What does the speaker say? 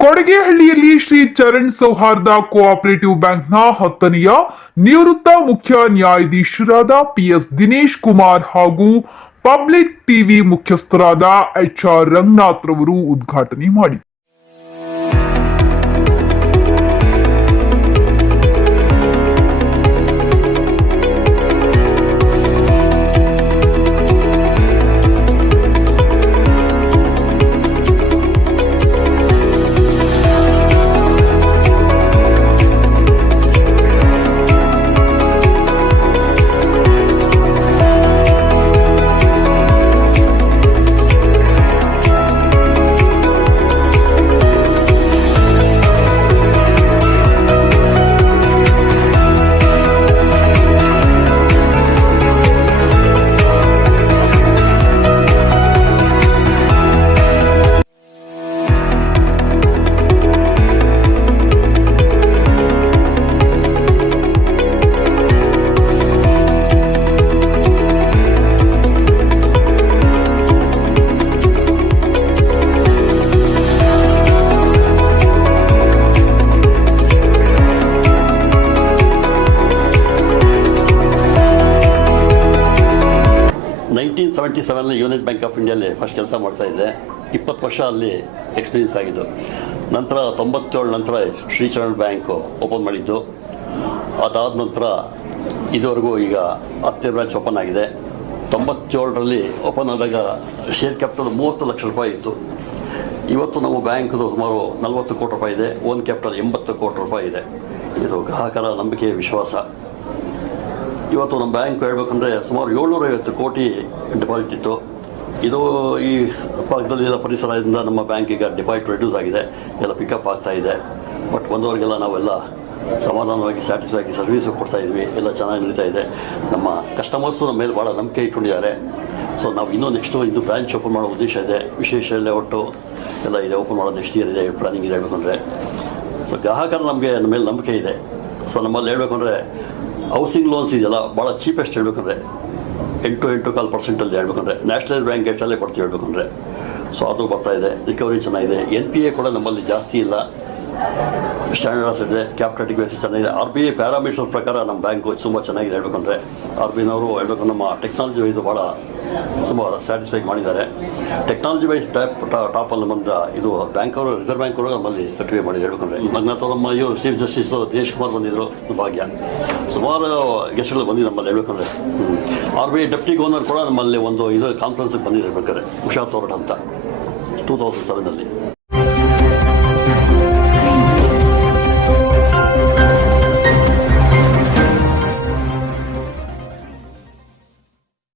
ಕೊಡಗೇಹಳ್ಳಿಯಲ್ಲಿ ಶ್ರೀ ಚರಣ್ ಸೌಹಾರ್ದ ಕೋಆಪರೇಟಿವ್ ಬ್ಯಾಂಕ್ನ 10ನೆಯ ನಿವೃತ್ತ ಮುಖ್ಯ ನ್ಯಾಯಾಧೀಶರಾದ ಪಿಎಸ್ ದಿನೇಶ್ ಕುಮಾರ್ ಹಾಗೂ ಪಬ್ಲಿಕ್ ಟಿವಿ ಮುಖ್ಯಸ್ಥರಾದ ಎಚ್ಆರ್ ರಂಗನಾಥ್ ರವರು ಉದ್ಘಾಟನೆ ಮಾಡಿದರು. ಯೂನಿಯನ್ ಬ್ಯಾಂಕ್ ಆಫ್ ಇಂಡಿಯಲ್ಲಿ ಫಸ್ಟ್ ಕೆಲಸ ಮಾಡ್ತಾಯಿದ್ದೆ. 20 ವರ್ಷ ಅಲ್ಲಿ ಎಕ್ಸ್ಪೀರಿಯನ್ಸ್ ಆಗಿದ್ದು. ನಂತರ 97 ನಂತರ ಶ್ರೀ ಚರಣ್ ಬ್ಯಾಂಕು ಓಪನ್ ಮಾಡಿದ್ದು. ಅದಾದ ನಂತರ ಇದುವರೆಗೂ ಈಗ 10 ಬ್ರಾಂಚ್ ಓಪನ್ ಆಗಿದೆ. 97ರಲ್ಲಿ ಓಪನ್ ಆದಾಗ ಶೇರ್ ಕ್ಯಾಪಿಟಲ್ 30 ಲಕ್ಷ ರೂಪಾಯಿ ಇತ್ತು. ಇವತ್ತು ನಮ್ಮ ಬ್ಯಾಂಕ್ದು ಸುಮಾರು 40 ಕೋಟಿ ರೂಪಾಯಿ ಇದೆ. ಓನ್ ಕ್ಯಾಪಿಟಲ್ 80 ಕೋಟಿ ರೂಪಾಯಿ ಇದೆ. ಇದು ಗ್ರಾಹಕರ ನಂಬಿಕೆ, ವಿಶ್ವಾಸ. ಇವತ್ತು ನಮ್ಮ ಬ್ಯಾಂಕ್ ಹೇಳ್ಬೇಕಂದ್ರೆ ಸುಮಾರು 750 ಕೋಟಿ ಡಿಪಾಸಿಟ್ ಇತ್ತು. ಇದು ಈ ಭಾಗದಲ್ಲಿಲ್ಲ ಪರಿಸರದಿಂದ ನಮ್ಮ ಬ್ಯಾಂಕ್ ಈಗ ಡಿಪಾಸಿಟ್ ರೆಡ್ಯೂಸ್ ಆಗಿದೆ, ಎಲ್ಲ ಪಿಕಪ್ ಆಗ್ತಾ ಇದೆ. ಬಟ್ ಬಂದವರಿಗೆಲ್ಲ ನಾವೆಲ್ಲ ಸಮಾಧಾನವಾಗಿ ಸ್ಯಾಟಿಸ್ಫೈ ಆಗಿ ಸರ್ವಿಸು ಕೊಡ್ತಾ ಇದ್ವಿ. ಎಲ್ಲ ಚೆನ್ನಾಗಿ ನಡೀತಾ ಇದೆ. ನಮ್ಮ ಕಸ್ಟಮರ್ಸು ನಮ್ಮ ಮೇಲೆ ಭಾಳ ನಂಬಿಕೆ ಇಟ್ಕೊಂಡಿದ್ದಾರೆ. ಸೊ ನಾವು ಇನ್ನೂ ಬ್ರಾಂಚ್ ಓಪನ್ ಮಾಡೋ ಉದ್ದೇಶ ಇದೆ. ವಿಶೇಷ ಲೇಔಟು ಎಲ್ಲ ಇದೆ, ಓಪನ್ ಮಾಡೋ ನೆಕ್ಸ್ಟ್ ಇಯರ್ ಇದೆ, ಪ್ಲಾನಿಂಗ್ ಇದೆ ಹೇಳ್ಬೇಕಂದ್ರೆ. ಸೊ ಗ್ರಾಹಕರು ನಮ್ಮ ಮೇಲೆ ನಂಬಿಕೆ ಇದೆ. ಸೊ ನಮ್ಮಲ್ಲಿ ಹೇಳ್ಬೇಕಂದ್ರೆ ಹೌಸಿಂಗ್ ಲೋನ್ಸ್ ಇದೆಯಲ್ಲ ಭಾಳ ಚೀಪೆಸ್ಟ್ ಹೇಳ್ಬೇಕಂದ್ರೆ 8.25% ಹೇಳ್ಬೇಕಂದ್ರೆ ನ್ಯಾಷನಲ್ ಬ್ಯಾಂಕ್ ರೇಟಲ್ಲೇ ಕೊಡ್ತೀವಿ ಹೇಳ್ಬೇಕಂದ್ರೆ. ಸೊ ಅದು ಬರ್ತಾಯಿದೆ, ರಿಕವರಿ ಚೆನ್ನಾಗಿದೆ. NPA ಕೂಡ ನಮ್ಮಲ್ಲಿ ಜಾಸ್ತಿ ಇಲ್ಲ, ಸ್ಟ್ಯಾಂಡರ್ಡ್ಸ್ ಇದೆ, ಕ್ಯಾಪಿಟಲ್ ಬೇಸಿಸ್ ಚೆನ್ನಾಗಿದೆ. RBI ಪ್ಯಾರಾಮೀಟರ್ಸ್ ಪ್ರಕಾರ ನಮ್ಮ ಬ್ಯಾಂಕು ತುಂಬ ಚೆನ್ನಾಗಿದೆ ಹೇಳ್ಬೇಕಂದ್ರೆ. RBIನವರು ಹೇಳ್ಬೇಕು ನಮ್ಮ ಟೆಕ್ನಾಲಜಿ ವೈಸ್ ಭಾಳ ತುಂಬ ಸ್ಯಾಟಿಸ್ಫೈ ಮಾಡಿದ್ದಾರೆ. ಟೆಕ್ನಾಲಜಿ ವೈಸ್ ಟಾಪಲ್ಲಿ ಬಂದ ಇದು ಬ್ಯಾಂಕ್ ಅವರು, ರಿಸರ್ವ್ ಬ್ಯಾಂಕ್ ಅವರು ನಮ್ಮಲ್ಲಿ ಸರ್ಟಿಫೈ ಮಾಡಿ ಹೇಳ್ಬೇಕಂದ್ರೆ. ನಂತರ ನಮ್ಮ ಇವರು ಚೀಫ್ ಜಸ್ಟಿಸ್ ದಿನೇಶ್ ಕುಮಾರ್ ಬಂದಿದ್ದರು, ಭಾಗ್ಯ. ಸುಮಾರು ಗೆಸ್ಟ್ಗಳು ಬಂದಿದ್ದು ನಮ್ಮಲ್ಲಿ ಹೇಳ್ಬೇಕಂದ್ರೆ. RBI ಡೆಪ್ಟಿ ಗವರ್ನರ್ ಕೂಡ ನಮ್ಮಲ್ಲಿ ಒಂದು ಕಾನ್ಫರೆನ್ಸ್ಗೆ ಬಂದಿದ್ದಾರೆ ಹೇಳ್ಬೇಕಾದ್ರೆ, ಉಷಾ ತೋರಟ್ ಅಂತ 2007ನಲ್ಲಿ.